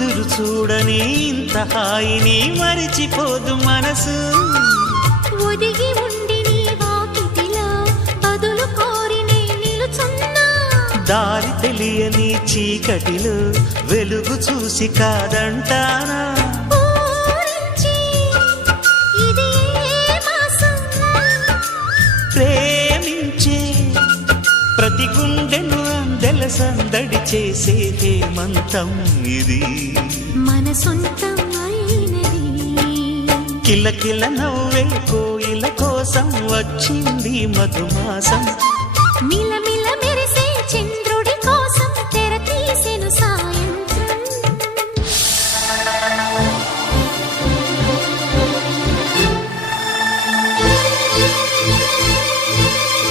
కుదురు చూడని ఇంత హాయిని మరిచిపోదు మనసు ఒదిగి ఉండి నీ వాకిటిలో బదులు కోరి నే నిలుచున్నా దారి తెలియని చీకటిలో వెలుగు చూసి కాదంటానా ఊరించి ఇది ఏ మాసం ప్రేమించే ప్రతి గుండెను అందెల సందడి చేసే హేమంతం ఇది మన సొంతం అయినది కిలకిల నవ్వే కోయిల కోసం వచ్చింది మధుమాసం మిలమిల